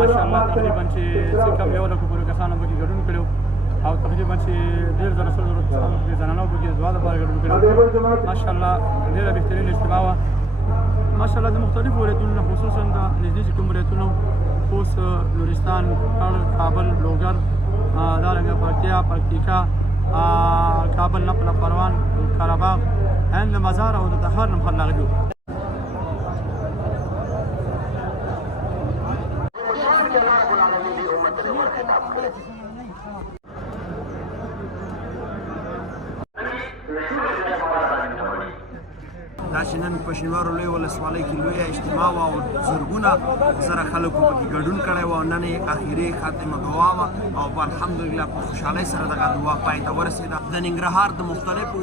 ماشاءالله تقریبا چې څه کم یو لکو پورې کسانو پکې ګډون کړي او تقریبا چې ډېر زره سلو کسانو پکې زنانو پکې د دعا لپاره ګډون کړي. ماشاءالله ډېره بهترین اجتماع وه. ماشاءالله د مختلفو ولایتونو خصوصا د نږدې چې کوم ولایتونه خوست، نورستان، کړ، کابل، لوګر، دارنګه پکتیکا، کابل، نقل، پروان، قرهباغ، هند، مزار او د تخار نه خلک راغلي وو. دا چې نن په شینوارو لوی ولسوالۍ کې لویه اجتماع وه او زرګونه زره خلکو پکې ګډون کړی و او نن یې اخري خاتمه دعا وه او په الحمدلله په خوشحالۍ سره دغه دعا پای ته ورسېده. د ننګرهار د مختلفو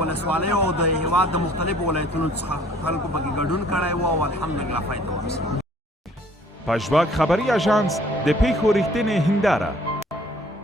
ولسوالیو او د هېواد د مختلفو ولایتونو څخه خلکو پکې ګډون کړی و او الحمدلله پای ته ورسېده. پژواک خبري اژانس د پیښو رښتینې هنداره